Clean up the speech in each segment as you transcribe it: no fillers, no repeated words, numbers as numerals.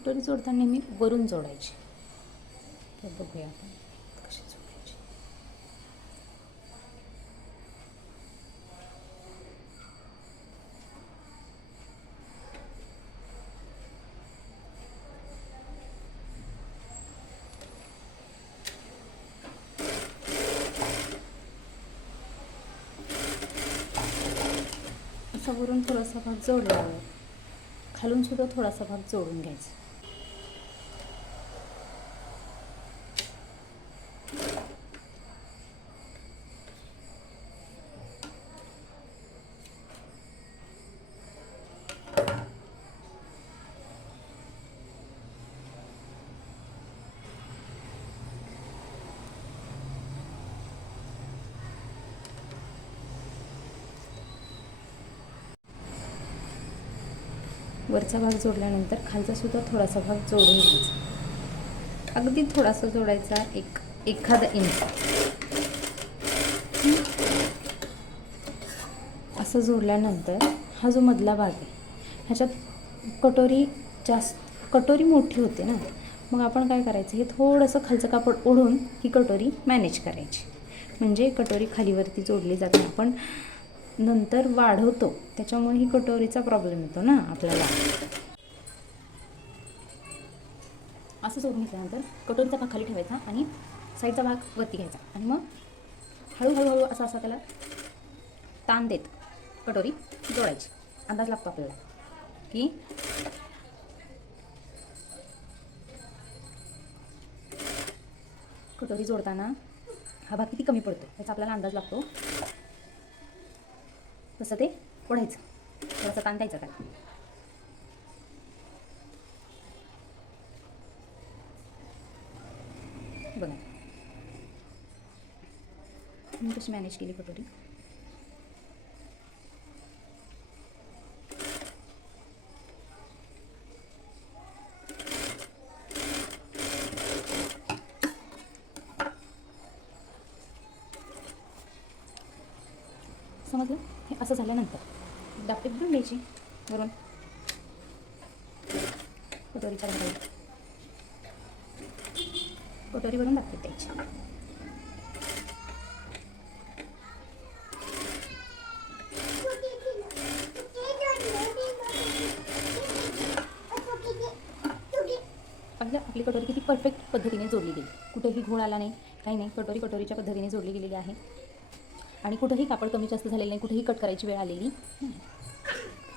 कटोरी जोडताना नेहमी वरून जोडायची. तर बघूया आपण कशी जोडायची. असा वरून थोडासा भाग जोडल्यावर खालून सुद्धा थोडासा भाग जोडून घ्यायचा. वरचा भाग जोडल्यानंतर खालचा सुद्धा थोडासा भाग जोडून घ्यायचा. अगदी थोडासा जोडायचा, एखादा इंच असं जोडल्यानंतर हा जो मधला भाग आहे ह्याच्यात कटोरी मोठी होते ना, मग आपण काय करायचं, हे थोडंसं खालचं कापड ओढून ही कटोरी मॅनेज करायची. म्हणजे कटोरी खालीवरती जोडली जाते. आपण नंतर वाढवतो त्याच्यामुळे ही कटोरीचा प्रॉब्लेम येतो ना आपल्याला. असं जोडून घेतल्यानंतर कटोरीचा भाग खाली ठेवायचा आणि साईडचा भाग वरती घ्यायचा आणि मग हळूहळू असा त्याला ताण देत कटोरी जोडायची. अंदाज लागतो आपल्याला की कटोरी जोडताना हा भाग किती कमी पडतो याचा आपल्याला अंदाज लागतो. तसं ते ओढायचं, थोडासा ताण द्यायचा त्याला. बघा मी कशी मॅनेज केली कटोरी. समजलं. हे असं झाल्यानंतर दापटी भरून घ्यायची वरून कटोरीच्या भागाला, कटोरीवरून दापटी द्यायची. आपली कटोरी किती परफेक्ट पद्धतीने जोडली गेली. कुठेही घोळ आला नाही, काही नाही. कटोरीच्या पद्धतीने जोडली गेलेली आहे आणि कुठेही कापड कमी जास्त झालेलं नाही, कुठेही कट करायची वेळ आलेली नाही.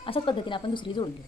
अशाच पद्धतीने आपण दुसरी जोडली.